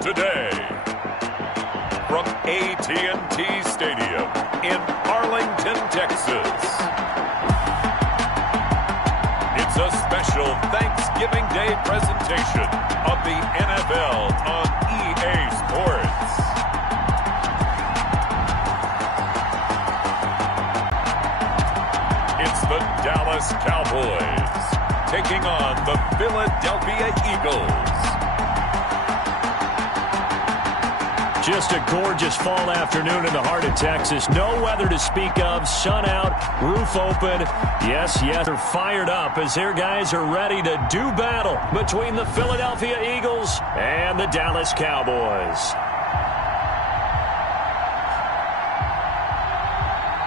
Today, from AT&T Stadium in Arlington, Texas, it's a special Thanksgiving Day presentation of the NFL on EA Sports. It's the Dallas Cowboys taking on the Philadelphia Eagles. Just a gorgeous fall afternoon in the heart of Texas. No weather to speak of. Sun out, roof open. Yes, they're fired up as their guys are ready to do battle between the Philadelphia Eagles and the Dallas Cowboys.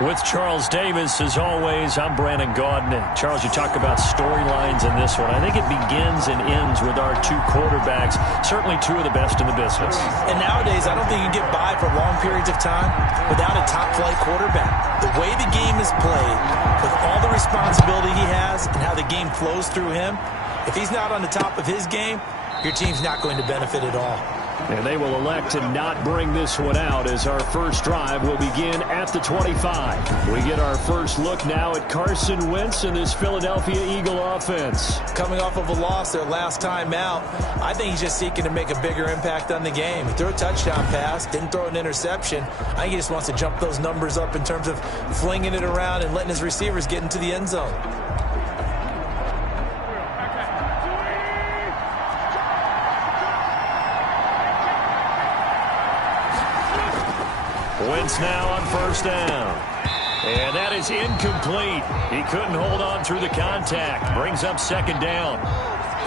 With Charles Davis, as always, I'm Brandon Gaudin. Charles, you talk about storylines in this one. I think it begins and ends with our two quarterbacks, certainly two of the best in the business. And nowadays, I don't think you can get by for long periods of time without a top-flight quarterback. The way the game is played, with all the responsibility he has and how the game flows through him, if he's not on the top of his game, your team's not going to benefit at all. And they will elect to not bring this one out as our first drive will begin at the 25. We get our first look now at Carson Wentz and this Philadelphia Eagle offense. Coming off of a loss their last time out, I think he's just seeking to make a bigger impact on the game. He threw a touchdown pass, didn't throw an interception. I think he just wants to jump those numbers up in terms of flinging it around and letting his receivers get into the end zone. Wentz now on first down. And that is incomplete. He couldn't hold on through the contact. Brings up second down.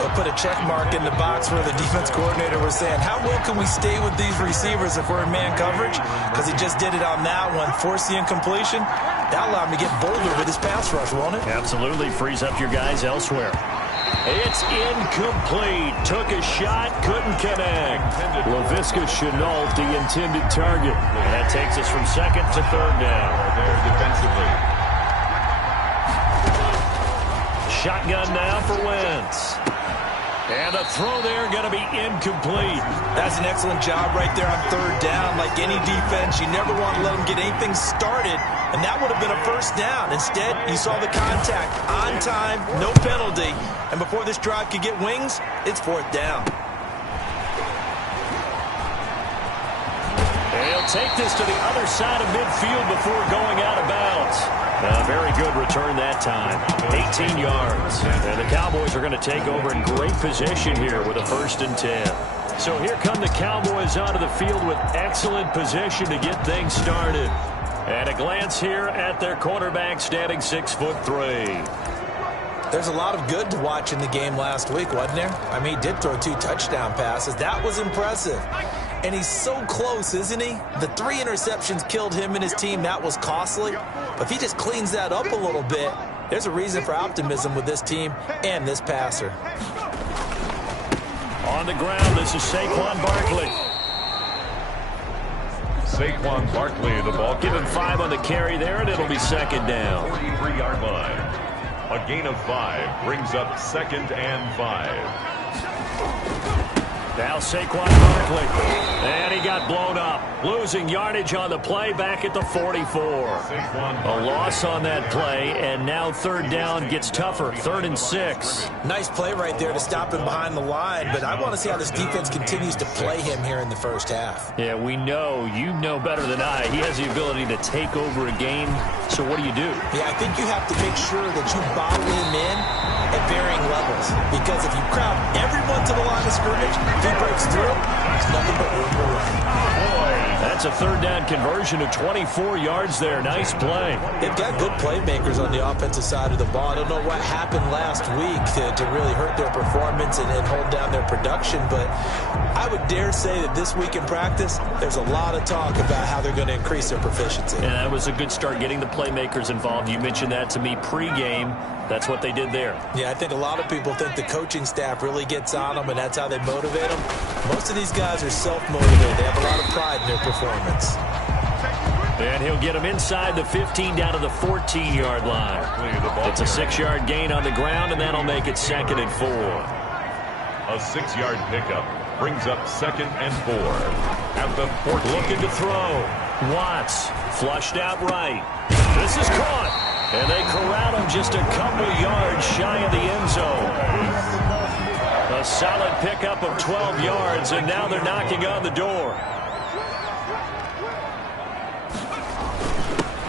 They'll put a check mark in the box where the defense coordinator was saying, how well can we stay with these receivers if we're in man coverage? Because he just did it on that one. Force the incompletion. That'll allow him to get bolder with his pass rush, won't it? Absolutely. Frees up your guys elsewhere. It's incomplete. Took a shot, couldn't connect. Laviska Shenault, the intended target. And that takes us from second to third down. There defensively. Shotgun now for Wentz. And the throw there going to be incomplete. That's an excellent job right there on third down. Like any defense, you never want to let them get anything started. And that would have been a first down. Instead, you saw the contact on time, no penalty. And before this drive could get wings, it's fourth down. They'll take this to the other side of midfield before going out of bounds. A very good return that time. 18 yards. And the Cowboys are going to take over in great position here with a 1st and 10. So here come the Cowboys onto the field with excellent position to get things started. And a glance here at their quarterback standing 6'3". There's a lot of good to watch in the game last week, wasn't there? I mean, he did throw 2 touchdown passes. That was impressive. And he's so close, isn't he? The 3 interceptions killed him and his team. That was costly. But if he just cleans that up a little bit, there's a reason for optimism with this team and this passer. On the ground, this is Saquon Barkley. Saquon Barkley, the ball. Give him 5 on the carry there, and it'll be second down. 43-yard line. A gain of 5 brings up 2nd and 5. Now Saquon Barkley. And he got blown up. Losing yardage on the play back at the 44. A loss on that play, and now third down gets tougher. 3rd and 6. Nice play right there to stop him behind the line, but I want to see how this defense continues to play him here in the first half. Yeah, we know. You know better than I. He has the ability to take over a game. So what do? Yeah, I think you have to make sure that you bottle him in at varying levels. Because if you crowd everyone to the line of scrimmage, if he breaks through, it's nothing but room to run. That's a 3rd down conversion of 24 yards there. Nice play. They've got good playmakers on the offensive side of the ball. I don't know what happened last week to really hurt their performance and hold down their production, but I would dare say that this week in practice, there's a lot of talk about how they're going to increase their proficiency. And that was a good start, getting the playmakers involved. You mentioned that to me pregame. That's what they did there. Yeah, I think a lot of people think the coaching staff really gets on them, and that's how they motivate them. Most of these guys are self-motivated. They have a lot of pride in their performance. And he'll get him inside the 15 down to the 14-yard line. It's a 6-yard gain on the ground, and that'll make it 2nd and 4. A 6-yard pickup. Brings up 2nd and 4. At the 14. Looking to throw. Watts flushed out right. This is caught. And they corral him just a couple yards shy of the end zone. A solid pickup of 12 yards, and now they're knocking on the door.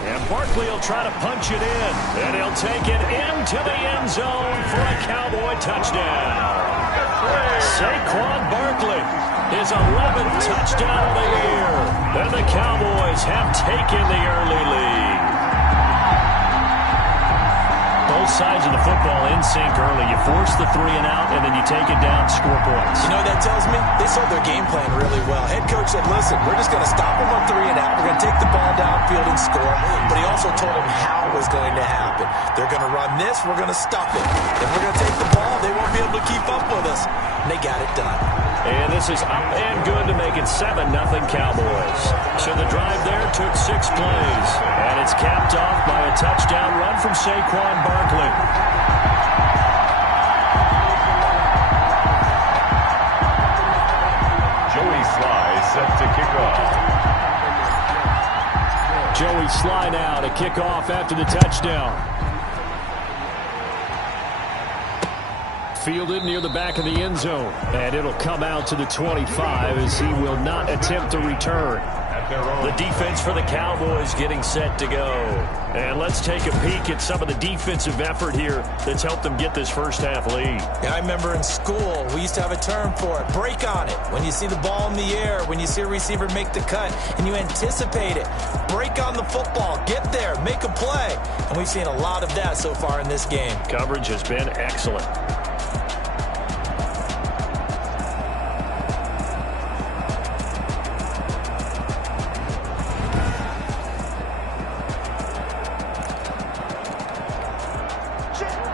And Barkley will try to punch it in. And he'll take it into the end zone for a Cowboy touchdown. Saquon Barkley, his 11th touchdown of the year. And the Cowboys have taken the early lead. Both sides of the football in sync early. You force the 3 and out, and then you take it down, score points. You know what that tells me? They sold their game plan really well. Head coach said, listen, we're just going to stop them on 3 and out. We're going to take the ball downfield and score. But he also told them how it was going to happen. They're going to run this. We're going to stop it. If we're going to take the ball, they won't be able to keep up with us. And they got it done. And this is up and good to make it 7-0 Cowboys. So the drive there took 6 plays. And it's capped off by a touchdown run from Saquon Barkley. Joey Sly set to kick off. Joey Sly now to kick off after the touchdown. Fielded near the back of the end zone. And it'll come out to the 25 as he will not attempt to return. The defense for the Cowboys getting set to go. And let's take a peek at some of the defensive effort here that's helped them get this first half lead. Yeah, I remember in school, we used to have a term for it. Break on it. When you see the ball in the air, when you see a receiver make the cut, and you anticipate it. Break on the football. Get there. Make a play. And we've seen a lot of that so far in this game. Coverage has been excellent.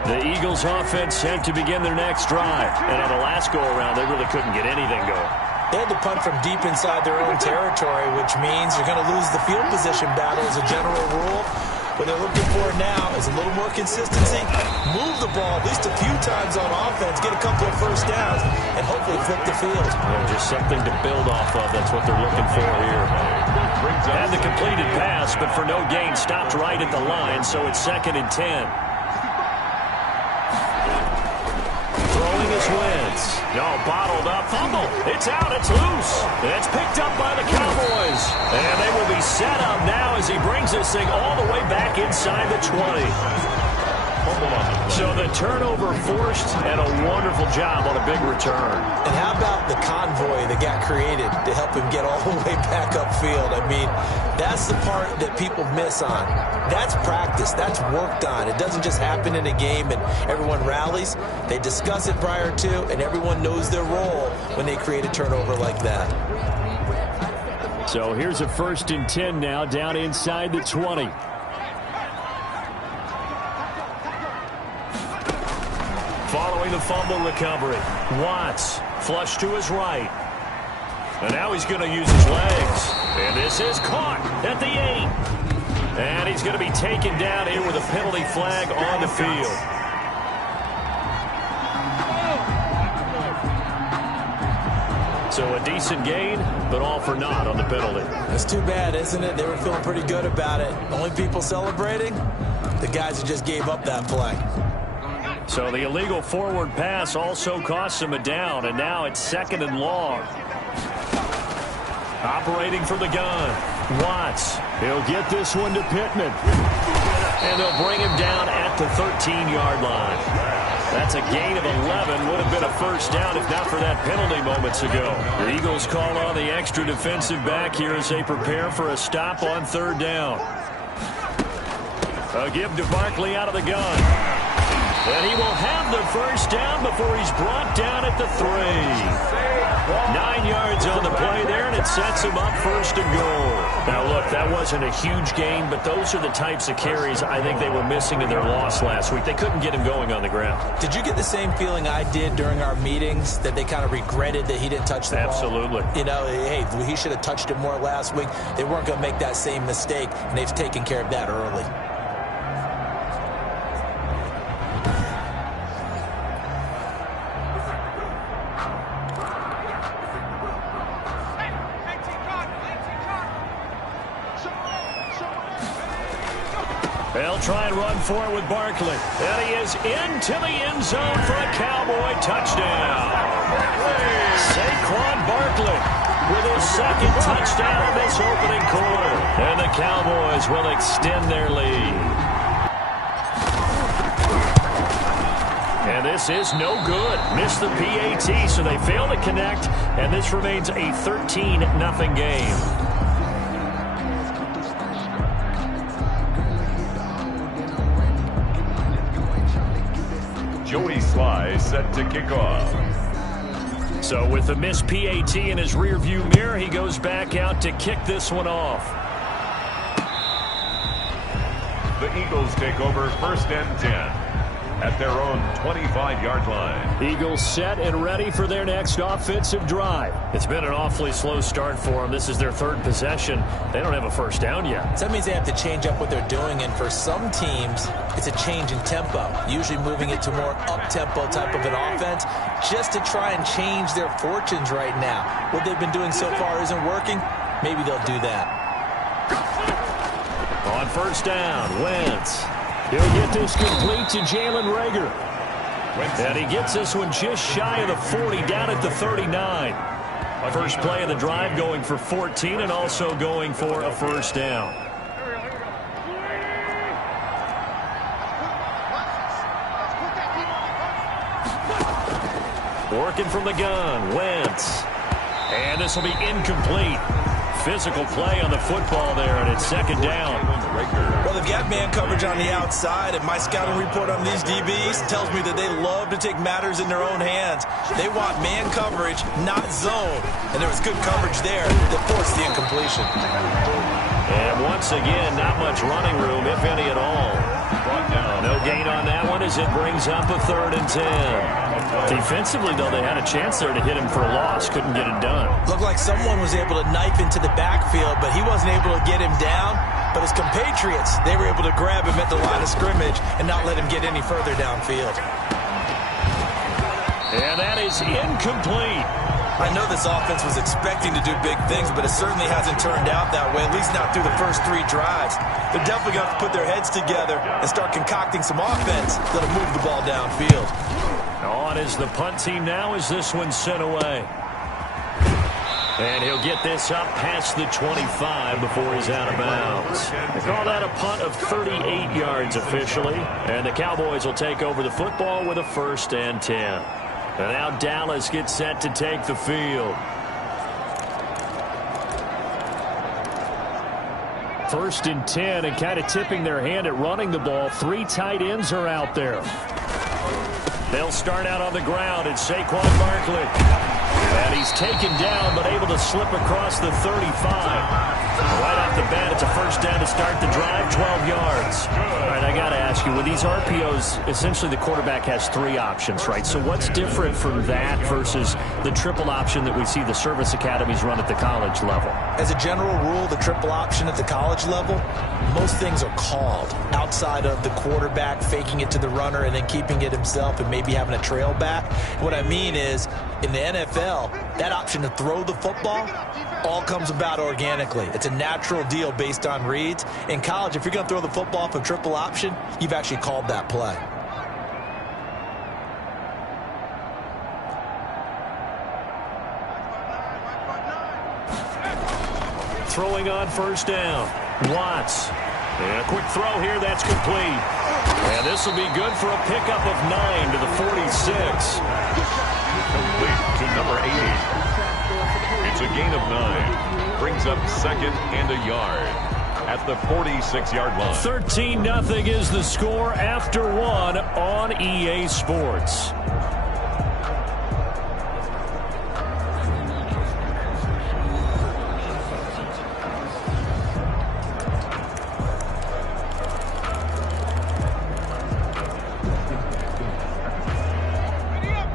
The Eagles offense set to begin their next drive. And on the last go-around, they really couldn't get anything going. They had to punt from deep inside their own territory, which means you're going to lose the field position battle as a general rule. What they're looking for now is a little more consistency. Move the ball at least a few times on offense, get a couple of first downs, and hopefully flip the field. Yeah, just something to build off of. That's what they're looking for here. Had the completed pass, but for no gain, stopped right at the line, so it's 2nd and 10. Throwing his Wentz. No, bottled up. Fumble. It's out. It's loose. It's picked up by the Cowboys. And they will be set up now as he brings this thing all the way back inside the 20. So the turnover forced and a wonderful job on a big return. And how about the convoy that got created to help him get all the way back upfield? I mean, that's the part that people miss on. That's practice. That's worked on. It doesn't just happen in a game and everyone rallies. They discuss it prior to, and everyone knows their role when they create a turnover like that. So here's a 1st and 10 now down inside the 20. Following the fumble recovery, Watts flushed to his right. And now he's going to use his legs. And this is caught at the 8. And he's going to be taken down here with a penalty flag on the field. So a decent gain, but all for naught on the penalty. That's too bad, isn't it? They were feeling pretty good about it. Only people celebrating? The guys who just gave up that play. So the illegal forward pass also costs him a down, and now it's 2nd and long. Operating from the gun, Watts. He'll get this one to Pittman. And they'll bring him down at the 13-yard line. That's a gain of 11. Would have been a first down if not for that penalty moments ago. The Eagles call on the extra defensive back here as they prepare for a stop on 3rd down. A give to Barkley out of the gun. And he will have the first down before he's brought down at the 3. 9 yards on the play there, and it sets him up 1st and goal. Now, look, that wasn't a huge gain, but those are the types of carries I think they were missing in their loss last week. They couldn't get him going on the ground. Did you get the same feeling I did during our meetings, that they kind of regretted that he didn't touch the ball? Absolutely. You know, hey, he should have touched it more last week. They weren't going to make that same mistake, and they've taken care of that early. They'll try and run for it with Barkley. And he is into the end zone for a Cowboy touchdown. Saquon Barkley with his second touchdown this opening quarter. And the Cowboys will extend their lead. And this is no good. Missed the PAT, so they fail to connect. And this remains a 13-0 game. Joey Sly set to kick off. So with the missed PAT in his rearview mirror, he goes back out to kick this one off. The Eagles take over 1st and 10 at their own 25-yard line. Eagles set and ready for their next offensive drive. It's been an awfully slow start for them. This is their 3rd possession. They don't have a first down yet. So that means they have to change up what they're doing, and for some teams, it's a change in tempo, usually moving it to more up-tempo type of an offense just to try and change their fortunes right now. What they've been doing so far isn't working. Maybe they'll do that. On 1st down, Wentz. He'll get this complete to Jalen Reagor. And he gets this one just shy of the 40, down at the 39. First play of the drive, going for 14 and also going for a first down. Working from the gun, Wentz. And this will be incomplete. Physical play on the football there, and it's 2nd down. Well, they've got man coverage on the outside, and my scouting report on these DBs tells me that they love to take matters in their own hands. They want man coverage, not zone. And there was good coverage there that forced the incompletion. And once again, not much running room, if any at all. No gain on that one as it brings up a 3rd and 10. Defensively, though, they had a chance there to hit him for a loss. Couldn't get it done. Looked like someone was able to knife into the backfield, but he wasn't able to get him down. But his compatriots, they were able to grab him at the line of scrimmage and not let him get any further downfield. And that is incomplete. I know this offense was expecting to do big things, but it certainly hasn't turned out that way, at least not through the first 3 drives. They're definitely going to have to put their heads together and start concocting some offense that'll move the ball downfield. On is the punt team now as this one's sent away. And he'll get this up past the 25 before he's out of bounds. They call that a punt of 38 yards officially. And the Cowboys will take over the football with a 1st and 10. And now Dallas gets set to take the field. 1st and 10, and kind of tipping their hand at running the ball. 3 tight ends are out there. They'll start out on the ground, and Saquon Barkley. And he's taken down, but able to slip across the 35. Right off the bat, it's a first down to start the drive, 12 yards. All right, I got to ask you, with these RPOs, essentially the quarterback has 3 options, right? So what's different from that versus the triple option that we see the service academies run at the college level? As a general rule, the triple option at the college level, most things are called outside of the quarterback faking it to the runner and then keeping it himself and maybe having a trail back. What I mean is, in the NFL, that option to throw the football all comes about organically. It's a natural deal based on reads. In college, if you're going to throw the football off a triple option, you've actually called that play. Throwing on first down. Watts. And a quick throw here. That's complete. And this will be good for a pickup of 9 to the 46. Complete to number 80. It's a gain of 9. Brings up 2nd and a yard at the 46-yard line. 13-0 is the score after 1 on EA Sports.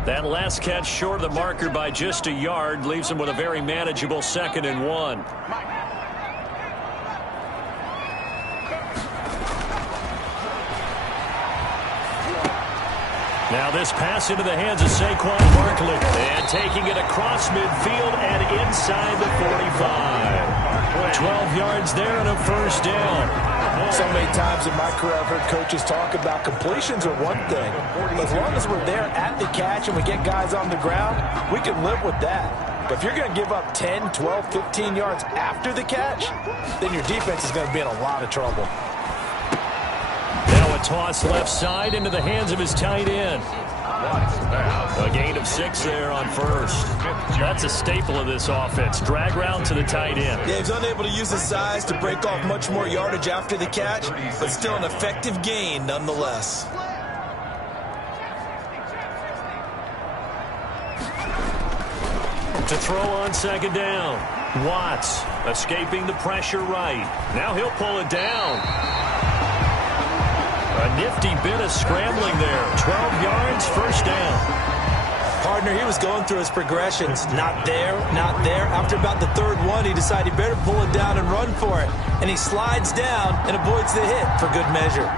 That last catch short of the marker by just a yard leaves him with a very manageable 2nd and 1. Now this pass into the hands of Saquon Barkley. And taking it across midfield and inside the 45. 12 yards there and a first down. So many times in my career I've heard coaches talk about completions are one thing. As long as we're there at the catch and we get guys on the ground, we can live with that. But if you're going to give up 10, 12, 15 yards after the catch, then your defense is going to be in a lot of trouble. Now a toss left side into the hands of his tight end. A gain of 6 there on first. That's a staple of this offense. Drag route to the tight end. Yeah, he's unable to use his size to break off much more yardage after the catch, but still an effective gain nonetheless. To throw on second down. Watts escaping the pressure right. Now he'll pull it down. A nifty bit of scrambling there. 12 yards, first down. Partner, he was going through his progressions. Not there, not there. After about the third one, he decided he better pull it down and run for it. And he slides down and avoids the hit for good measure.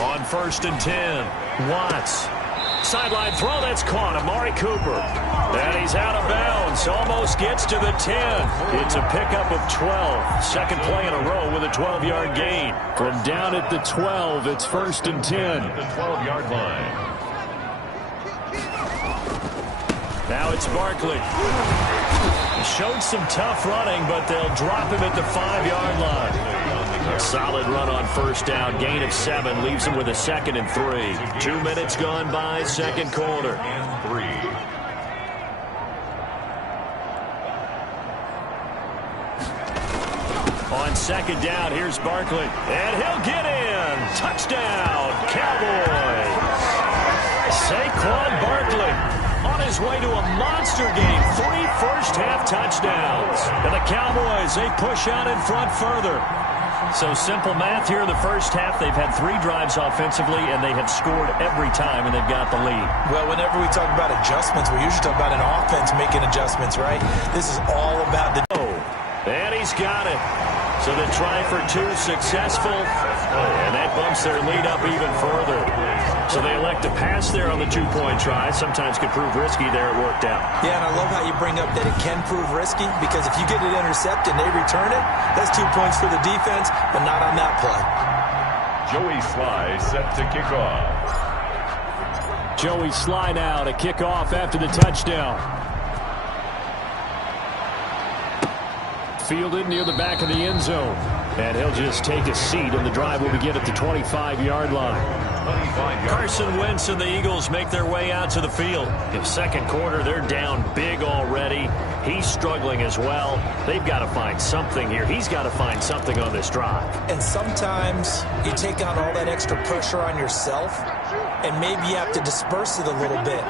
On 1st and 10, Watts. Sideline throw, that's caught. Amari Cooper. And he's out of bounds. Almost gets to the 10. It's a pickup of 12. Second play in a row with a 12-yard gain. From down at the 12, it's 1st and 10. The 12-yard line. Now it's Barkley. He showed some tough running, but they'll drop him at the 5-yard line. A solid run on first down. Gain of 7 leaves him with a 2nd and 3. 2 minutes gone by, second quarter. And 3. On second down, here's Barkley. And he'll get in. Touchdown, Cowboys. Saquon Barkley on his way to a monster game. 3 first-half touchdowns. And the Cowboys, they push out in front further. So simple math here. The first half, they've had 3 drives offensively, and they have scored every time, and they've got the lead. Well, whenever we talk about adjustments, we usually talk about an offense making adjustments, right? This is all about the... And he's got it. So the try for 2 successful, and that bumps their lead up even further. So they elect to pass there on the 2-point try. Sometimes could prove risky there. It worked out. Yeah, and I love how you bring up that it can prove risky, because if you get it intercepted and they return it, that's 2 points for the defense, but not on that play. Joey Sly set to kick off. Joey Sly now to kick off after the touchdown. Fielded near the back of the end zone. And he'll just take a seat, and the drive will begin at the 25-yard line. Carson Wentz and the Eagles make their way out to the field. In second quarter, they're down big already. He's struggling as well. They've got to find something here. He's got to find something on this drive. And sometimes you take on all that extra pressure on yourself, and maybe you have to disperse it a little bit.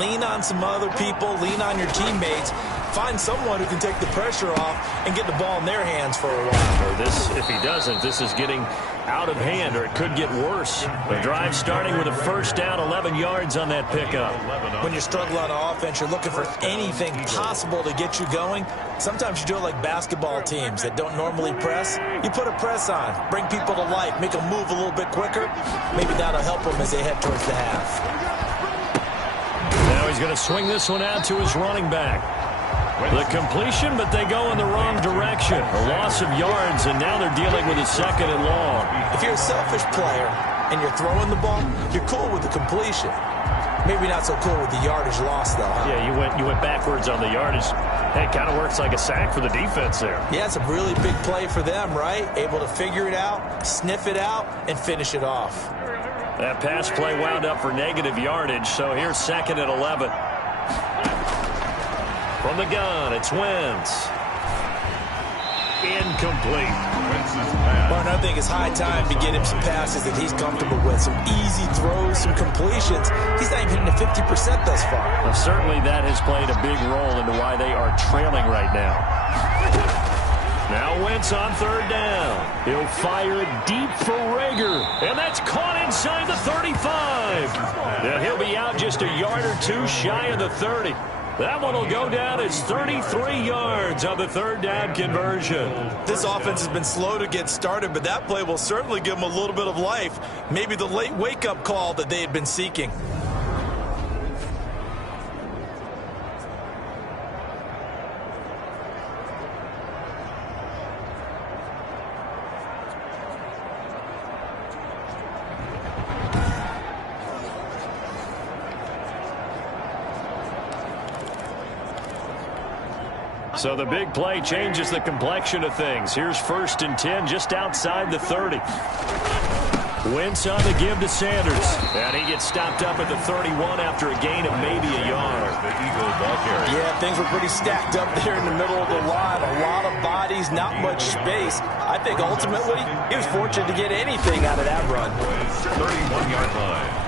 Lean on some other people. Lean on your teammates. Find someone who can take the pressure off and get the ball in their hands for a while. Or this, if he doesn't, this is getting out of hand, or it could get worse. The drive starting with a first down, 11 yards on that pickup. When you're struggling on offense, you're looking for anything possible to get you going. Sometimes you do it like basketball teams that don't normally press. You put a press on, bring people to life, make them move a little bit quicker. Maybe that'll help them as they head towards the half. Now he's going to swing this one out to his running back. The completion, but they go in the wrong direction. A loss of yards, and now they're dealing with a 2nd and long. If you're a selfish player and you're throwing the ball, you're cool with the completion. Maybe not so cool with the yardage loss, though, huh? Yeah, you went backwards on the yardage. It kind of works like a sack for the defense there. Yeah, it's a really big play for them, right? Able to figure it out, sniff it out, and finish it off. That pass play wound up for negative yardage, so here's 2nd and 11. From the gun, it's Wentz. Incomplete. Well, I think it's high time to get him some passes that he's comfortable with. Some easy throws, some completions. He's not even hitting the 50% thus far. Well, certainly that has played a big role into why they are trailing right now. Now Wentz on 3rd down. He'll fire it deep for Rager. And that's caught inside the 35. And he'll be out just a yard or 2 shy of the 30. That one will go down as 33 yards on the third down conversion. This offense has been slow to get started, but that play will certainly give them a little bit of life. Maybe the late wake-up call that they had been seeking. So the big play changes the complexion of things. Here's 1st and 10 just outside the 30. Wentz on the give to Sanders. And he gets stopped up at the 31 after a gain of maybe a yard. Yeah, things were pretty stacked up there in the middle of the line. A lot of bodies, not much space. I think ultimately he was fortunate to get anything out of that run. 31-yard line.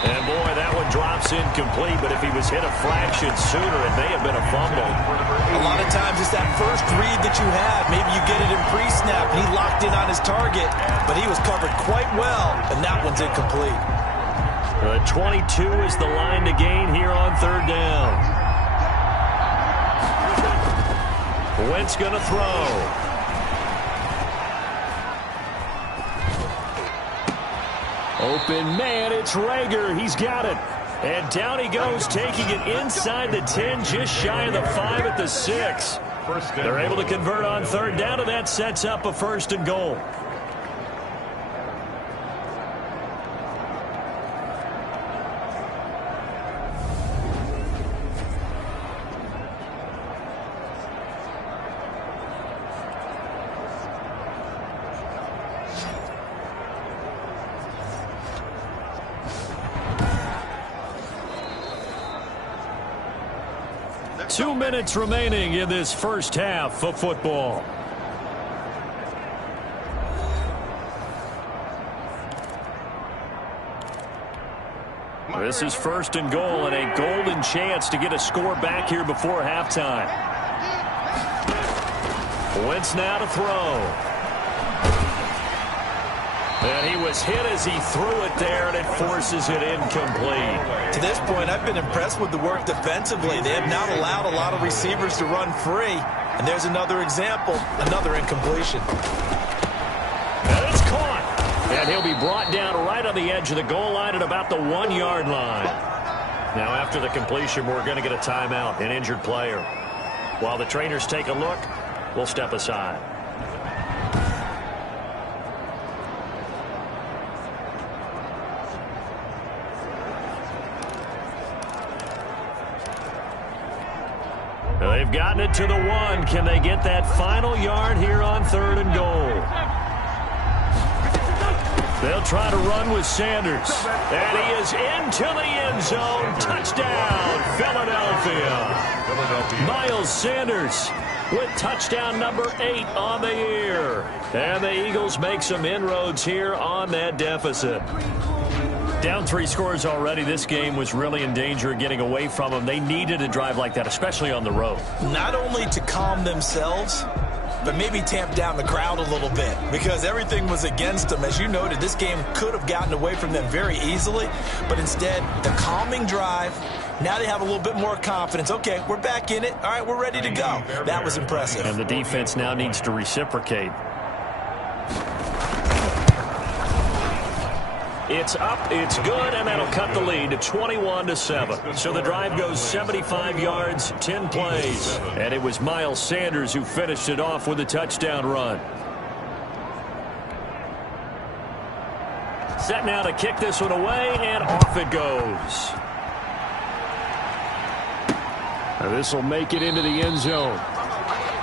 And boy, that one drops incomplete, but if he was hit a fraction sooner, it may have been a fumble. A lot of times it's that first read that you have. Maybe you get it in pre-snap, and he locked in on his target, but he was covered quite well, and that one's incomplete. 22 is the line to gain here on third down. Wentz going to throw. Open man, it's Rager. He's got it. And down he goes, taking it inside the 10, just shy of the 5 at the 6. They're able to convert on third down, and that sets up a 1st and goal. Two minutes remaining in this first half of football. This is 1st and goal and a golden chance to get a score back here before halftime. Wentz now to throw. And he was hit as he threw it there, and it forces it incomplete. To this point, I've been impressed with the work defensively. They have not allowed a lot of receivers to run free. And there's another example, another incompletion. And it's caught. And he'll be brought down right on the edge of the goal line at about the 1-yard line. Now, after the completion, we're going to get a timeout, an injured player. While the trainers take a look, we'll step aside. They've gotten it to the 1. Can they get that final yard here on 3rd and goal? They'll try to run with Sanders. And he is into the end zone. Touchdown, Philadelphia. Miles Sanders with touchdown number 8 on the year. And the Eagles make some inroads here on that deficit. Down 3 scores already. This game was really in danger of getting away from them. They needed a drive like that, especially on the road. Not only to calm themselves, but maybe tamp down the crowd a little bit, because everything was against them. As you noted, this game could have gotten away from them very easily, but instead, the calming drive, now they have a little bit more confidence. Okay, we're back in it. All right, we're ready to go. That was impressive. And the defense now needs to reciprocate. It's up, it's good, and that'll cut the lead to 21-7. So the drive goes 75 yards, 10 plays. And it was Miles Sanders who finished it off with a touchdown run. Set now to kick this one away, and off it goes. Now this will make it into the end zone.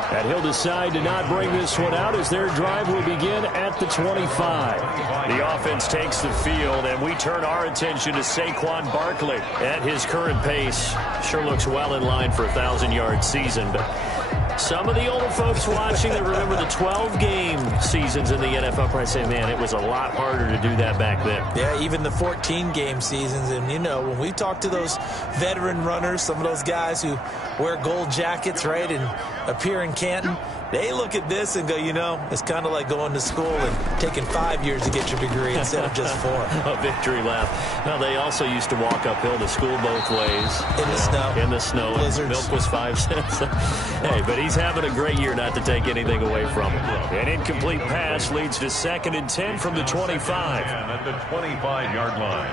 And he'll decide to not bring this one out as their drive will begin at the 25. The offense takes the field, and we turn our attention to Saquon Barkley. At his current pace, sure looks well in line for a 1,000-yard season, but Some of the older folks watching that remember the 12-game seasons in the NFL probably say, man, it was a lot harder to do that back then. Yeah, even the 14-game seasons. And, you know, when we talk to those veteran runners, some of those guys who wear gold jackets, right, and appear in Canton, they look at this and go, you know, it's kind of like going to school and taking 5 years to get your degree instead of just 4. A victory lap. Well, they also used to walk uphill to school both ways. In the snow. In the snow. Blizzards. Milk was 5 cents. Hey, but he's having a great year, not to take anything away from him. An incomplete pass leads to 2nd and 10 from the 25. At the 25-yard line.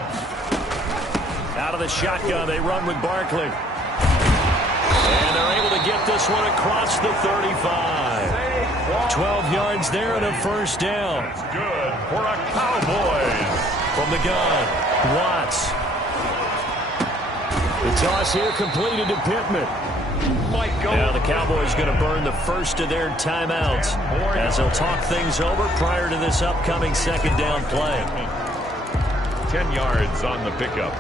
Out of the shotgun, they run with Barkley. And they're able to get this one across the 35. 12 yards there and a first down. That's good for a Cowboys. From the gun, Watts. The toss here completed to Pittman. Now the Cowboys going to burn the first of their timeouts as they'll talk things over prior to this upcoming 2nd down play. 10 yards on the pickup.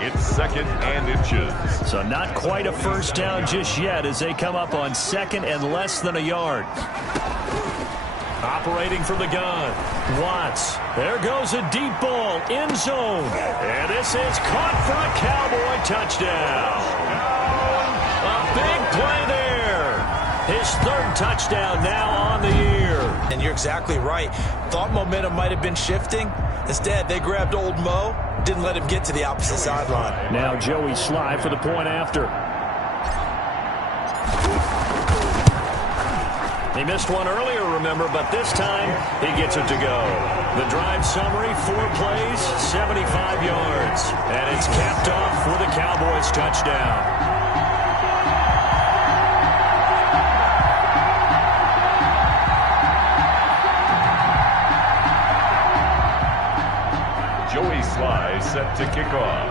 It's 2nd and inches. So not quite a first down just yet as they come up on 2nd and less than a yard. Operating from the gun, Watts. There goes a deep ball, end zone. And this is caught for a Cowboy touchdown. A big play there. His 3rd touchdown now on the year. And you're exactly right. Thought momentum might have been shifting. Instead, they grabbed old Mo, didn't let him get to the opposite sideline. Now Joey Sly for the point after. He missed one earlier, remember, but this time he gets it to go. The drive summary, 4 plays, 75 yards. And it's capped off with a Cowboys touchdown. Joey Sly set to kick off.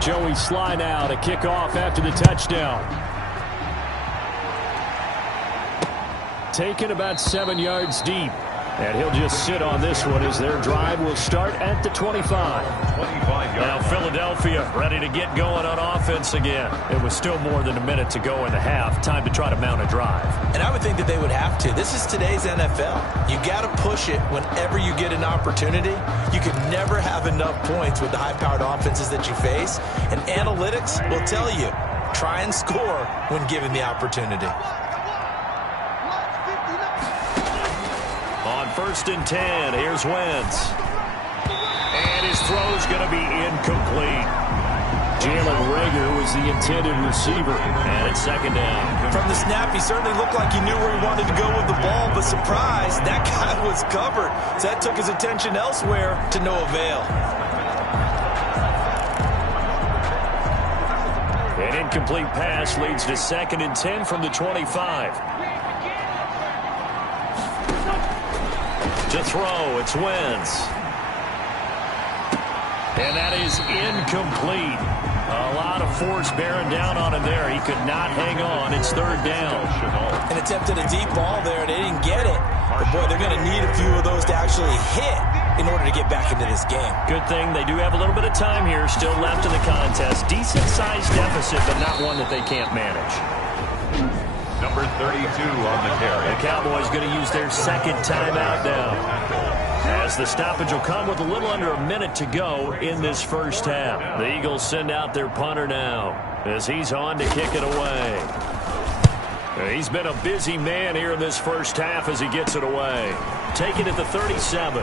Joey Sly now to kick off after the touchdown. Taken about 7 yards deep. And he'll just sit on this one as their drive will start at the 25. Now Philadelphia ready to get going on offense again. It was still more than a minute to go in the half. Time to try to mount a drive. And I would think that they would have to. This is today's NFL. You got to push it whenever you get an opportunity. You can never have enough points with the high-powered offenses that you face. And analytics will tell you, try and score when given the opportunity. On 1st and 10, here's Wentz. And his throw's going to be incomplete. Jalen Reagor was the intended receiver. And it's 2nd down. From the snap, he certainly looked like he knew where he wanted to go with the ball, but surprise, that guy was covered. So that took his attention elsewhere to no avail. An incomplete pass leads to 2nd and 10 from the 25. To throw, it's Wentz. And that is incomplete. A lot of force bearing down on him there. He could not hang on. It's 3rd down. An attempt at a deep ball there. They didn't get it. But, boy, they're going to need a few of those to actually hit in order to get back into this game. Good thing they do have a little bit of time here still left in the contest. Decent-sized deficit, but not one that they can't manage. Number 32 on the carry. The Cowboys going to use their 2nd timeout now. As the stoppage will come with a little under a minute to go in this first half. The Eagles send out their punter now as he's on to kick it away. He's been a busy man here in this first half as he gets it away. Taken at the 37.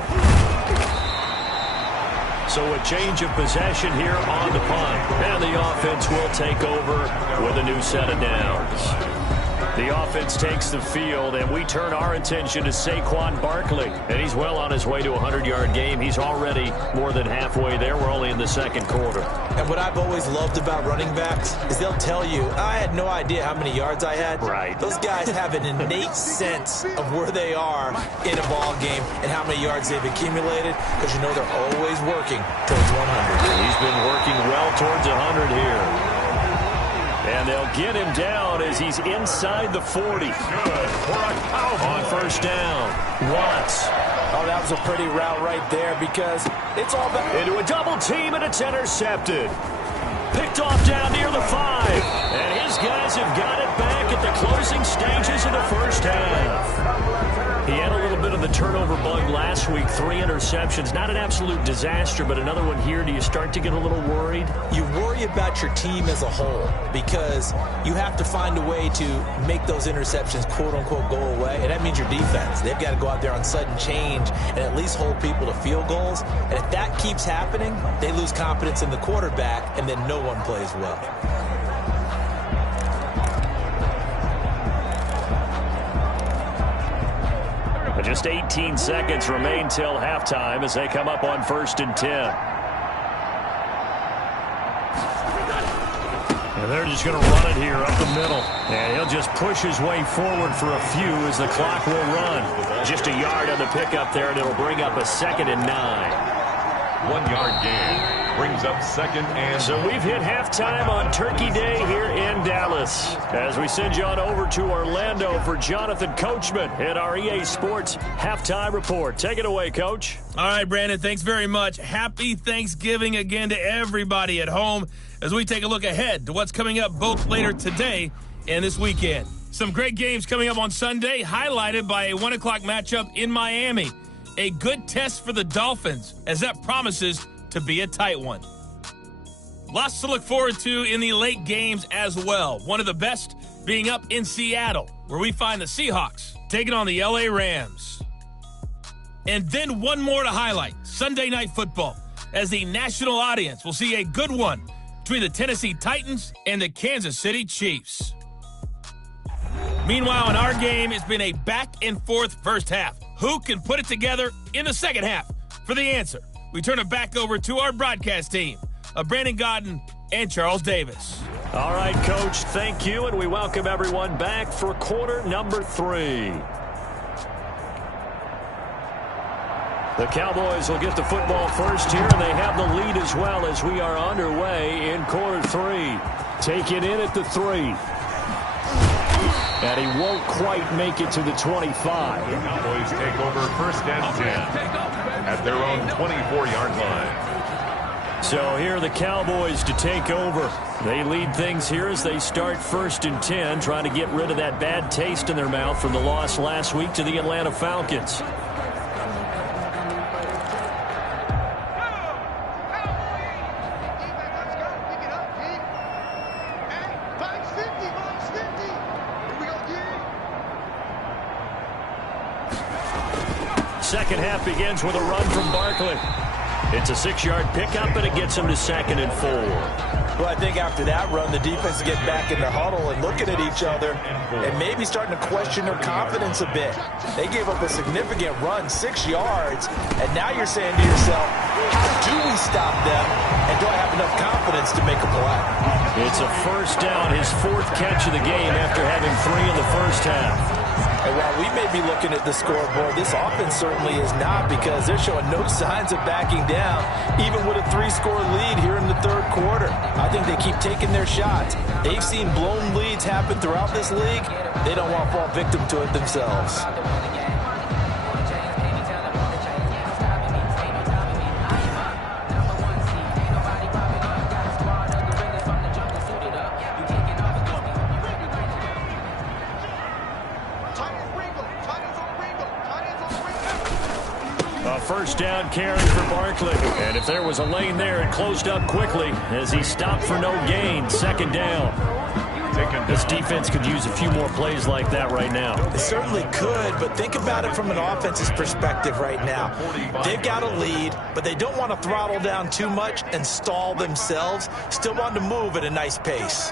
So a change of possession here on the punt. And the offense will take over with a new set of downs. The offense takes the field, and we turn our attention to Saquon Barkley. And he's well on his way to a 100-yard game. He's already more than halfway there. We're only in the 2nd quarter. And what I've always loved about running backs is they'll tell you, I had no idea how many yards I had. Right. Those guys have an innate sense of where they are in a ball game and how many yards they've accumulated, because you know they're always working towards 100. He's been working well towards 100 here. And they'll get him down as he's inside the 40. Good for a Cowboy. On 1st down, Watts. Oh, that was a pretty route right there because it's all back. Into a double team, and it's intercepted. Picked off down near the 5. And his guys have got it back at the closing stages of the first half. He had a little bit of the turnover bug last week, 3 interceptions. Not an absolute disaster, but another one here. Do you start to get a little worried? You worry about your team as a whole because you have to find a way to make those interceptions, quote-unquote, go away, and that means your defense. They've got to go out there on sudden change and at least hold people to field goals, and if that keeps happening, they lose confidence in the quarterback, and then no one plays well. Just 18 seconds remain till halftime as they come up on 1st and 10. And they're just going to run it here up the middle. And he'll just push his way forward for a few as the clock will run. Just a yard on the pickup there, and it'll bring up a 2nd and 9. 1 yard gain. Brings up 2nd and... So we've hit halftime on Turkey Day here in Dallas. As we send you on over to Orlando for Jonathan Coachman at our EA Sports Halftime Report. Take it away, Coach. All right, Brandon, thanks very much. Happy Thanksgiving again to everybody at home as we take a look ahead to what's coming up both later today and this weekend. Some great games coming up on Sunday, highlighted by a 1 o'clock matchup in Miami. A good test for the Dolphins, as that promises to be a tight one. Lots to look forward to in the late games as well. One of the best being up in Seattle, where we find the Seahawks taking on the LA Rams. And then one more to highlight, Sunday Night Football, as the national audience will see a good one between the Tennessee Titans and the Kansas City Chiefs. Meanwhile, in our game, it's been a back-and-forth first half. Who can put it together in the second half? For the answer, we turn it back over to our broadcast team of Brandon Godden and Charles Davis. All right, Coach, thank you, and we welcome everyone back for quarter number 3. The Cowboys will get the football first here, and they have the lead as well as we are underway in quarter 3. Take it in at the 3. And he won't quite make it to the 25. The Cowboys take over 1st and 10 at their own 24-yard line. So here are the Cowboys to take over. They lead things here as they start 1st and 10, trying to get rid of that bad taste in their mouth from the loss last week to the Atlanta Falcons. Second half begins with a run from Barkley. It's a 6-yard pickup, and it gets him to 2nd and 4. Well, I think after that run, the defense get back in the huddle and looking at each other and maybe starting to question their confidence a bit. They gave up a significant run, 6 yards, and now you're saying to yourself, how do we stop them, and do I have enough confidence to make a play? It's a first down, his 4th catch of the game after having 3 in the first half. And while we may be looking at the scoreboard, this offense certainly is not, because they're showing no signs of backing down, even with a 3-score lead here in the 3rd quarter. I think they keep taking their shots. They've seen blown leads happen throughout this league. They don't want to fall victim to it themselves. First down carry for Barkley. And if there was a lane there, it closed up quickly as he stopped for no gain. 2nd down. This defense could use a few more plays like that right now. It certainly could, but think about it from an offense's perspective right now. They've got a lead, but they don't want to throttle down too much and stall themselves. Still want to move at a nice pace.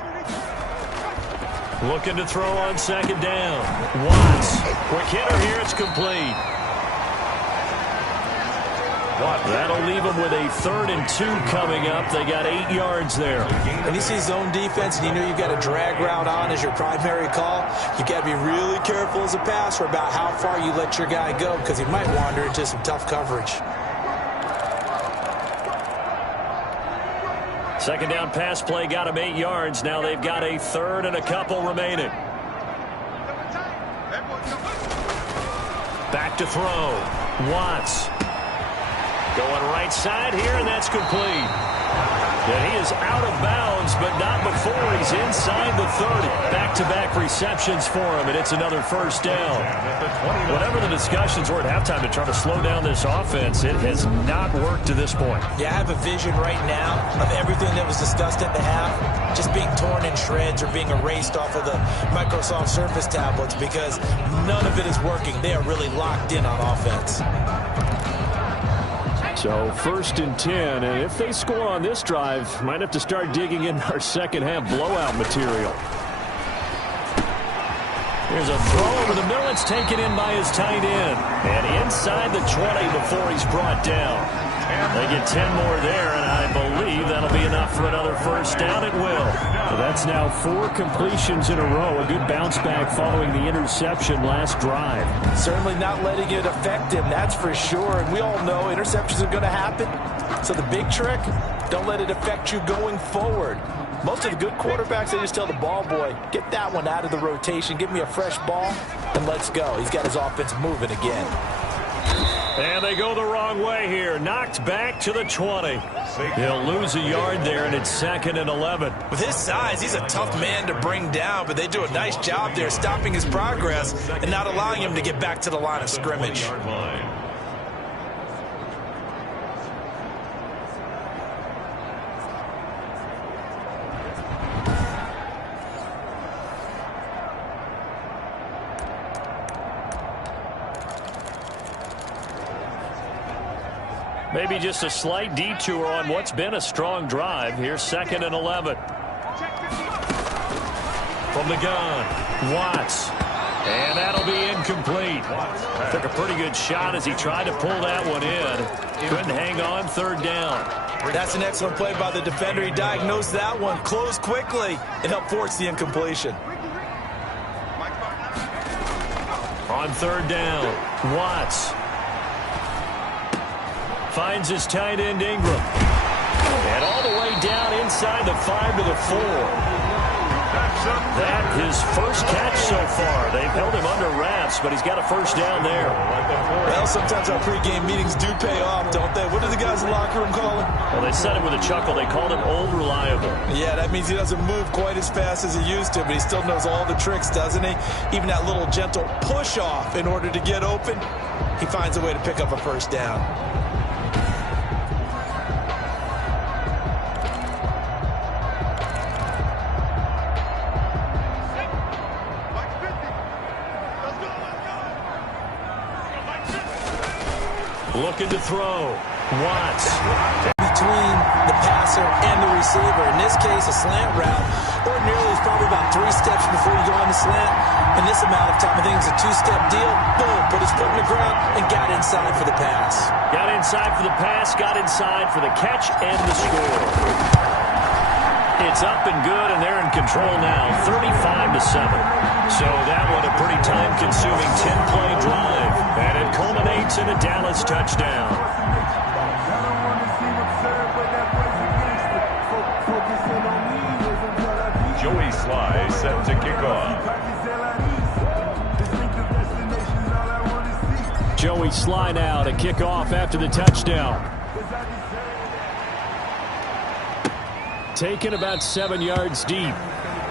Looking to throw on 2nd down. Watts. Quick hitter here. It's complete. That'll leave them with a 3rd and 2 coming up. They got 8 yards there. When you see zone defense and you know you've got a drag route on as your primary call, you've got to be really careful as a passer about how far you let your guy go, because he might wander into some tough coverage. 2nd down pass play got him 8 yards. Now they've got a 3rd and a couple remaining. Back to throw. Watts. Going right side here, and that's complete. And he is out of bounds, but not before he's inside inside the 30. Back-to-back receptions for him, and it's another first down. Whatever the discussions were at halftime to try to slow down this offense, it has not worked to this point. Yeah, I have a vision right now of everything that was discussed at the half just being torn in shreds or being erased off of the Microsoft Surface tablets because none of it is working. They are really locked in on offense. So 1st and 10, and if they score on this drive, might have to start digging in our second half blowout material. Here's a throw over the middle. It's taken in by his tight end. And inside the 20 before he's brought down. They get 10 more there, and I believe that'll be enough for another first down. It will. So that's now 4 completions in a row. A good bounce back following the interception last drive. Certainly not letting it affect him, that's for sure. And we all know interceptions are going to happen. So the big trick, don't let it affect you going forward. Most of the good quarterbacks, they just tell the ball boy, get that one out of the rotation, give me a fresh ball, and let's go. He's got his offense moving again. And they go the wrong way here. Knocked back to the 20. He'll lose a yard there, and it's 2nd and 11. With his size, he's a tough man to bring down, but they do a nice job there stopping his progress and not allowing him to get back to the line of scrimmage. Maybe just a slight detour on what's been a strong drive. Here's 2nd and 11. From the gun, Watts. And that'll be incomplete. Took a pretty good shot as he tried to pull that one in. Couldn't hang on, 3rd down. That's an excellent play by the defender. He diagnosed that one, closed quickly, and helped force the incompletion. On 3rd down, Watts. Finds his tight end, Ingram. And all the way down inside the 5 to the 4. That his first catch so far. They've held him under wraps, but he's got a first down there. Well, sometimes our pregame meetings do pay off, don't they? What do the guys in the locker room call him? Well, they said it with a chuckle. They called him Old Reliable. Yeah, that means he doesn't move quite as fast as he used to, but he still knows all the tricks, doesn't he? Even that little gentle push-off in order to get open, he finds a way to pick up a first down. Looking to throw. Watts. Between the passer and the receiver. In this case, a slant route. Ordinarily, it's probably about 3 steps before you go on the slant. In this amount of time, I think it's a 2-step deal. Boom, put his foot in the ground and got inside for the pass. Got inside for the pass, got inside for the catch and the score. It's up and good, and they're in control now, 35-7. So that one a pretty time-consuming 10-play drive, and it culminates in a Dallas touchdown. Joey Sly set to kick off. Joey Sly now to kick off after the touchdown. Taken about 7 yards deep.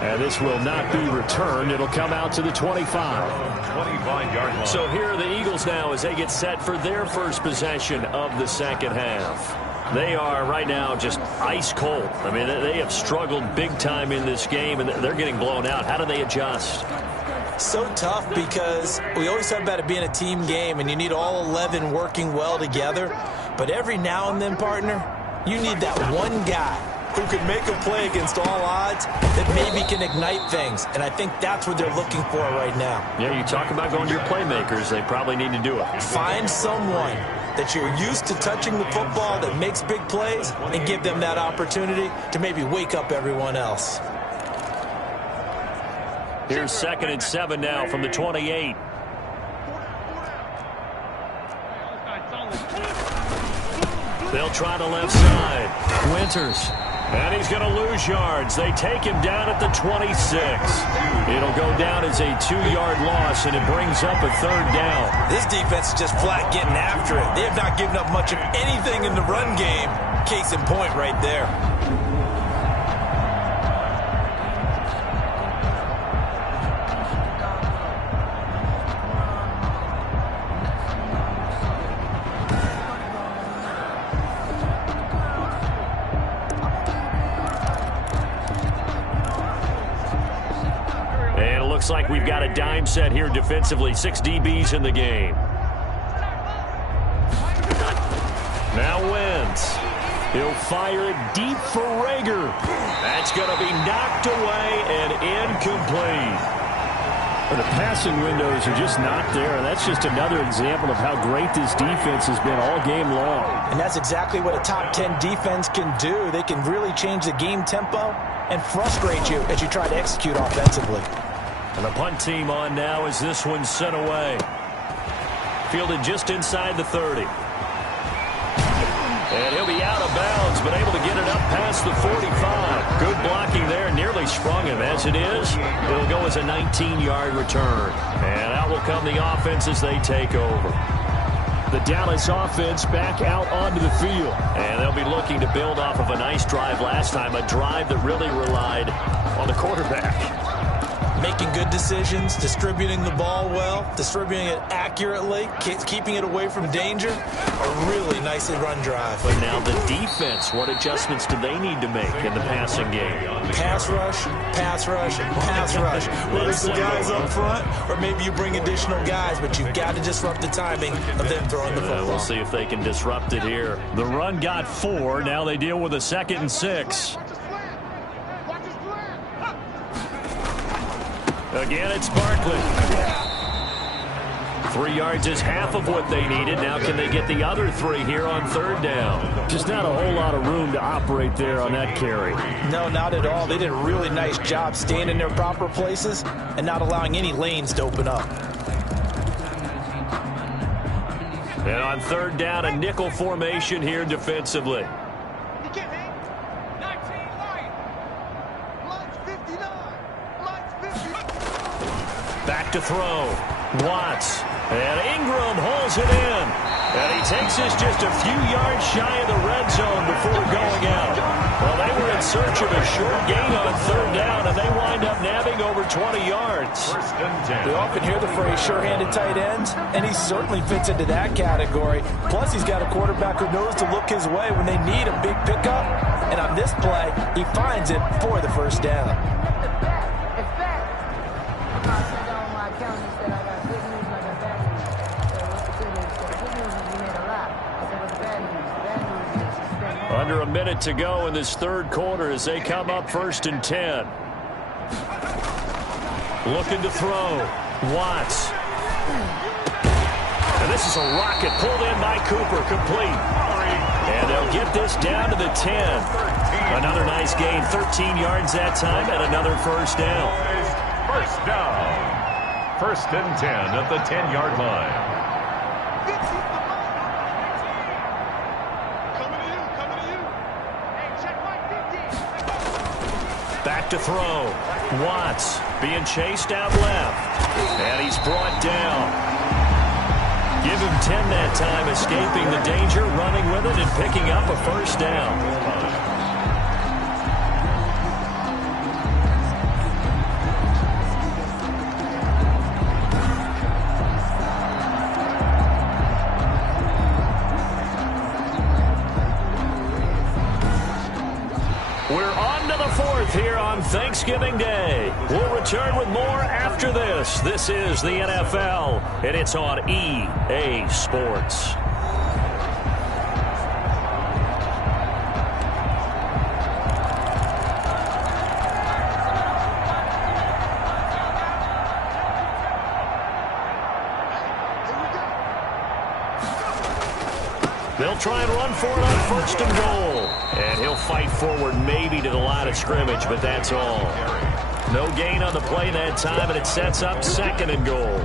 And this will not be returned. It'll come out to the 25. 25-yard line. So here are the Eagles now as they get set for their first possession of the second half. They are right now just ice cold. I mean, they have struggled big time in this game, and they're getting blown out. How do they adjust? So tough because we always talk about it being a team game, and you need all 11 working well together. But every now and then, partner, you need that one guy who can make a play against all odds that maybe can ignite things. And I think that's what they're looking for right now. Yeah, you talk about going to your playmakers. They probably need to do it. Find someone that you're used to touching the football that makes big plays and give them that opportunity to maybe wake up everyone else. Here's 2nd and 7 now from the 28. They'll try the left side. Winters. And he's going to lose yards. They take him down at the 26. It'll go down as a 2-yard loss, and it brings up a 3rd down. This defense is just flat getting after it. They have not given up much of anything in the run game. Case in point right there. looks like we've got a dime set here defensively. 6 DBs in the game. Now Wentz. He'll fire it deep for Rager. That's going to be knocked away and incomplete. The passing windows are just not there, and that's just another example of how great this defense has been all game long. And that's exactly what a top 10 defense can do. They can really change the game tempo and frustrate you as you try to execute offensively. And the punt team on now as this one's sent away. Fielded just inside the 30. And he'll be out of bounds, but able to get it up past the 45. Good blocking there, nearly sprung him. As it is, it'll go as a 19-yard return. And out will come the offense as they take over. The Dallas offense back out onto the field. And they'll be looking to build off of a nice drive last time, a drive that really relied on the quarterback. Making good decisions, distributing the ball well, distributing it accurately, keeping it away from danger. A really nicely run drive. But now the defense, what adjustments do they need to make in the passing game? Pass rush, pass rush, pass rush. Whether it's the guys up front or maybe you bring additional guys, but you've got to disrupt the timing of them throwing the football. We'll see if they can disrupt it here. The run got 4. Now they deal with a 2nd and 6. Again, it's Barkley. 3 yards is half of what they needed. Now can they get the other 3 here on 3rd down? Just not a whole lot of room to operate there on that carry. No, not at all. They did a really nice job staying in their proper places and not allowing any lanes to open up. And on 3rd down, a nickel formation here defensively. Back to throw. Watts. And Ingram holds it in. And he takes this just a few yards shy of the red zone before going out. Well, they were in search of a short gain on 3rd down, and they wind up nabbing over 20 yards. We often hear the phrase sure-handed tight ends, and he certainly fits into that category. Plus, he's got a quarterback who knows to look his way when they need a big pickup. And on this play, he finds it for the 1st down. Under a minute to go in this 3rd quarter as they come up 1st and 10. Looking to throw. Watts. And this is a rocket pulled in by Cooper, complete. And they'll get this down to the 10. Another nice gain, 13 yards that time, and another 1st down. 1st down. 1st and 10 at the 10-yard line. Back to throw. Watts being chased out left. And he's brought down. Give him 10 that time, escaping the danger, running with it, and picking up a 1st down. Here on Thanksgiving Day. We'll return with more after this. This is the NFL, and it's on EA Sports. They'll try and run for it on 1st and goal. And he'll fight forward maybe to the line of scrimmage, but that's all. No gain on the play that time, and it sets up 2nd and goal.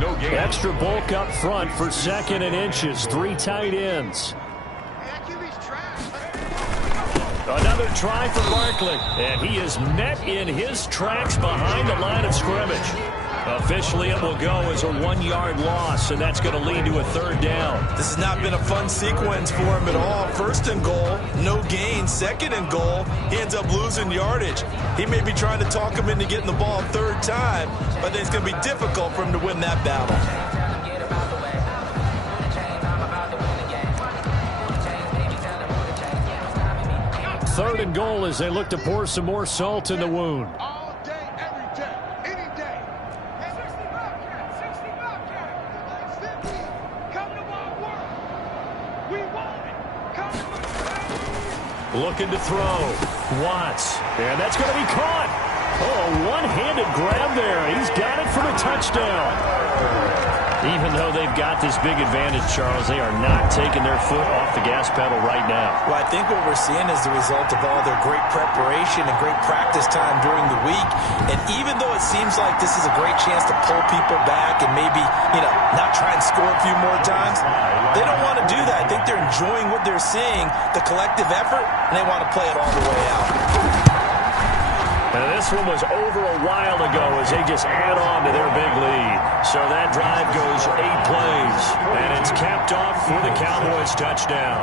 No gain. Extra bulk up front for 2nd and inches. 3 tight ends. Another try for Barkley. And he is met in his tracks behind the line of scrimmage. Officially, it will go as a 1-yard loss, and that's going to lead to a 3rd down. This has not been a fun sequence for him at all. 1st and goal, no gain. 2nd and goal, he ends up losing yardage. He may be trying to talk him into getting the ball 3rd time, but I think it's going to be difficult for him to win that battle. 3rd and goal as they look to pour some more salt in the wound. All day, every day, any day. Looking to throw. Watts. And that's going to be caught. Oh, one-handed grab there. He's got it for the touchdown. Even though they've got this big advantage, Charles, they are not taking their foot off the gas pedal right now. Well, I think what we're seeing is the result of all their great preparation and great practice time during the week. And even though it seems like this is a great chance to pull people back and maybe, not try and score a few more times, they don't want to do that. I think they're enjoying what they're seeing, the collective effort, and they want to play it all the way out. And this one was over a while ago as they just add on to their big lead. So that drive goes 8 plays, and it's capped off with a Cowboys touchdown.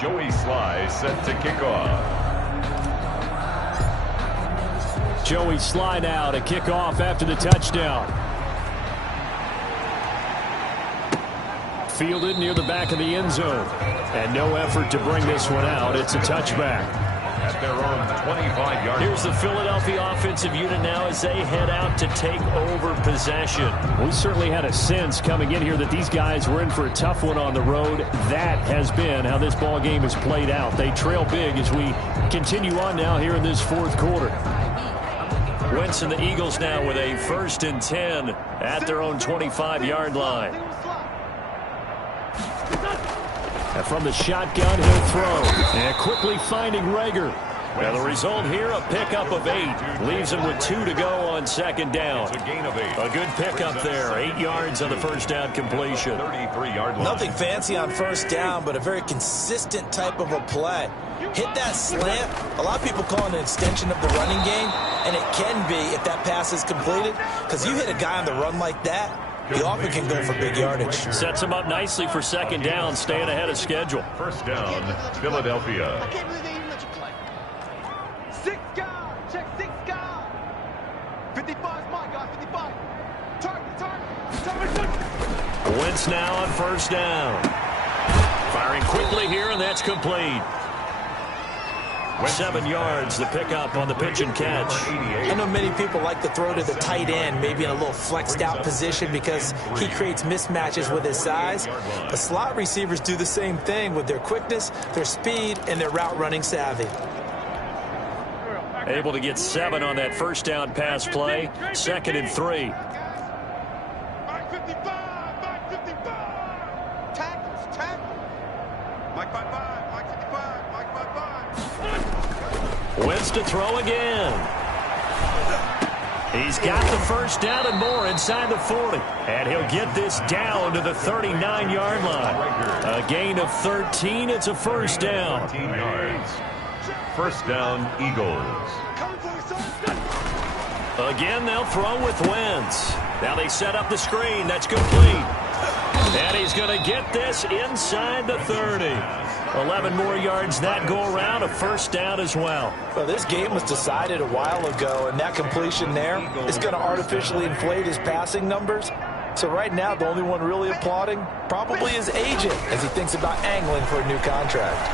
Joey Sly set to kick off. Joey Sly now to kick off after the touchdown. Fielded near the back of the end zone. And no effort to bring this one out. It's a touchback. At their own 25-yard. Here's the Philadelphia offensive unit now as they head out to take over possession. We certainly had a sense coming in here that these guys were in for a tough one on the road. That has been how this ball game has played out. They trail big as we continue on now here in this fourth quarter. Wentz and the Eagles now with a 1st and 10 at their own 25-yard line. And from the shotgun, he'll throw. And quickly finding Rager. Now the result here, a pickup of 8. Leaves him with 2 to go on 2nd down. It's a gain of 8. A good pickup there. 8 yards on the first down completion. 33-yard line. Nothing fancy on first down, but a very consistent type of a play. Hit that slant. A lot of people call it an extension of the running game, and it can be if that pass is completed, because you hit a guy on the run like that, he often can go for big yardage. Sets him up nicely for 2nd down, staying ahead of schedule. First down, Philadelphia. I can't believe they even let you play. 6 guard, check 6 guard. 55 is my guy, 55. Target. Wentz now on 1st down. Firing quickly here, and that's complete. 7 yards, the pickup on the pitch and catch. I know many people like to throw to the tight end, maybe in a little flexed out position because he creates mismatches with his size. The slot receivers do the same thing with their quickness, their speed, and their route running savvy. Able to get 7 on that 1st down pass play. 2nd and 3. Mike 55, Mike 55. Tackles. Mike 55, Mike 55, Mike 55. Wentz to throw again. He's got the 1st down and more inside the 40. And he'll get this down to the 39-yard line. A gain of 13. It's a 1st down. 13 yards. 1st down, Eagles. Again, they'll throw with Wentz. Now they set up the screen. That's complete. And he's going to get this inside the 30. 11 more yards that go around, a 1st down as well. Well, this game was decided a while ago, and that completion there is going to artificially inflate his passing numbers. So right now, the only one really applauding probably his agent as he thinks about angling for a new contract.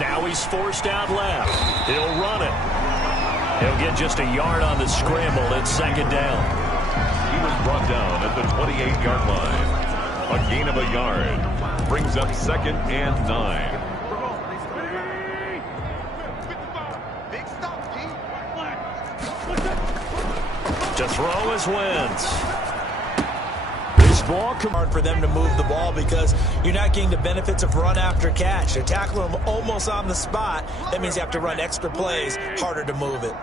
Now he's forced out left. He'll run it. He'll get just a yard on the scramble. It's 2nd down. He was brought down at the 28-yard line. A gain of a yard. Brings up 2nd and 9. Big stop, G. To throw is Wentz. This ball hard for them to move the ball because you're not getting the benefits of run after catch. They're tackling them almost on the spot. That means you have to run extra plays, harder to move it.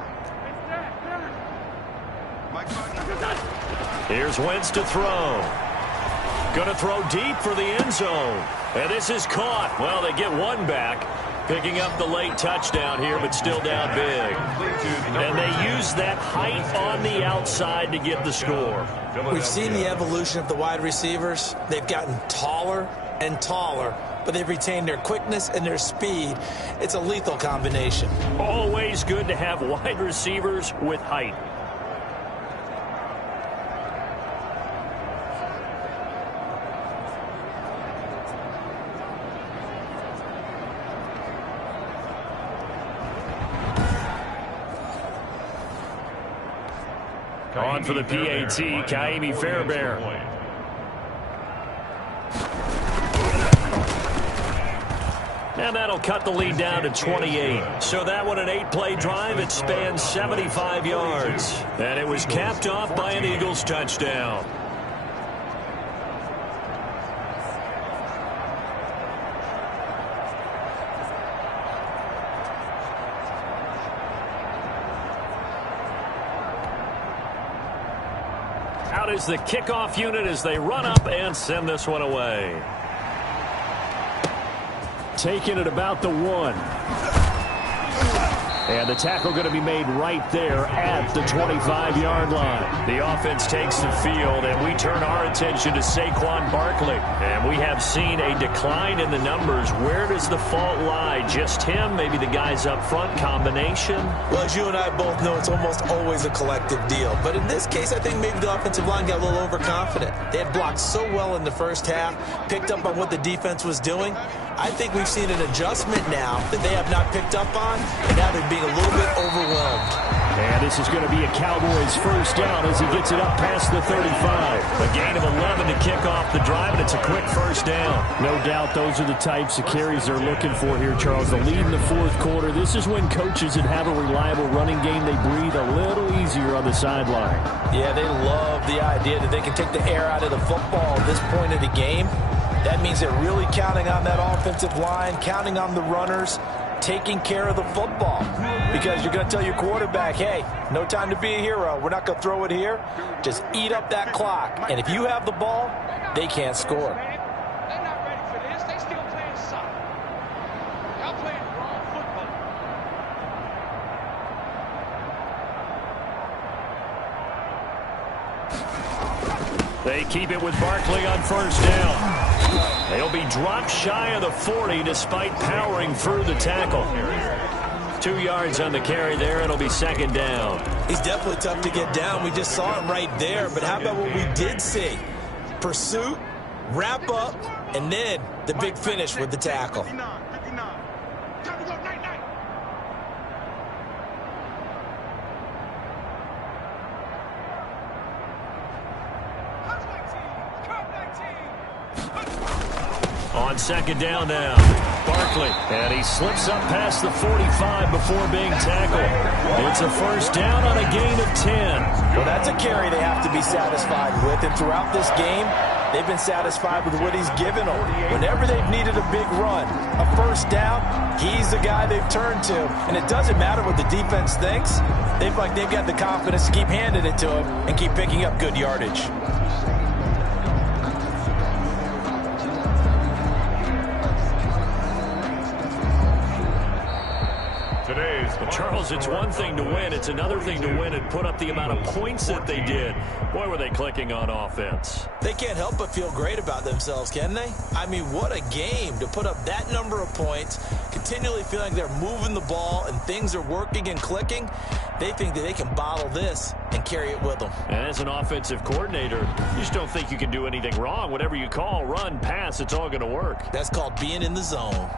Here's Wentz to throw. Going to throw deep for the end zone. And this is caught. Well, they get 1 back. Picking up the late touchdown here, but still down big. And they use that height on the outside to get the score. We've seen the evolution of the wide receivers. They've gotten taller and taller, but they've retained their quickness and their speed. It's a lethal combination. Always good to have wide receivers with height. On for the PAT, Kaimi Fairbairn. And that'll cut the lead down to 28. So that one, an 8-play drive. It spans 75 yards. And it was capped off by an Eagles touchdown. Out is the kickoff unit as they run up and send this one away. Taking it about the 1. And the tackle going to be made right there at the 25-yard line. The offense takes the field, and we turn our attention to Saquon Barkley. And we have seen a decline in the numbers. Where does the fault lie? Just him? Maybe the guys up front? Combination? Well, as you and I both know, it's almost always a collective deal. But in this case, I think maybe the offensive line got a little overconfident. They had blocked so well in the first half, picked up on what the defense was doing. I think we've seen an adjustment now that they have not picked up on, and now they're being a little bit overwhelmed. And this is going to be a Cowboys first down as he gets it up past the 35. A gain of 11 to kick off the drive, and it's a quick first down. No doubt those are the types of carries they're looking for here, Charles. The lead in the fourth quarter. This is when coaches that have a reliable running game, they breathe a little easier on the sideline. Yeah, they love the idea that they can take the air out of the football at this point of the game. That means they're really counting on that offensive line, counting on the runners, taking care of the football. Because you're going to tell your quarterback, hey, no time to be a hero. We're not going to throw it here. Just eat up that clock. And if you have the ball, they can't score. They're not ready for this. They still playing soccer. Y'all playing wrong football. They keep it with Barkley on first down. They'll be dropped shy of the 40 despite powering through the tackle. 2 yards on the carry there. It'll be second down. He's definitely tough to get down. We just saw it right there. But how about what we did see? Pursuit, wrap up, and then the big finish with the tackle. 59. Time to go night-night. On second down now, Barkley. And he slips up past the 45 before being tackled. It's a first down on a gain of 10. Well, that's a carry they have to be satisfied with. And throughout this game, they've been satisfied with what he's given them. Whenever they've needed a big run, a first down, he's the guy they've turned to. And it doesn't matter what the defense thinks. They've got the confidence to keep handing it to him and keep picking up good yardage. Charles, it's one thing to win. It's another thing to win and put up the amount of points that they did. Boy, were they clicking on offense. They can't help but feel great about themselves, can they? I mean, what a game to put up that number of points, continually feeling like they're moving the ball and things are working and clicking. They think that they can bottle this and carry it with them. And as an offensive coordinator, you just don't think you can do anything wrong. Whatever you call, run, pass, it's all going to work. That's called being in the zone.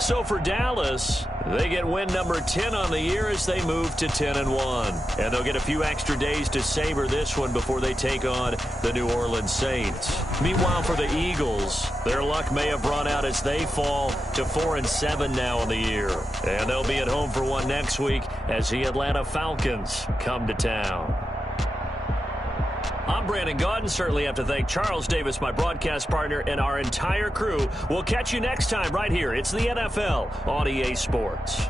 So for Dallas, they get win number 10 on the year as they move to 10-1. And they'll get a few extra days to savor this one before they take on the New Orleans Saints. Meanwhile, for the Eagles, their luck may have run out as they fall to 4-7 now on the year. And they'll be at home for one next week as the Atlanta Falcons come to town. I'm Brandon Gaudin. Certainly have to thank Charles Davis, my broadcast partner, and our entire crew. We'll catch you next time right here. It's the NFL on EA Sports.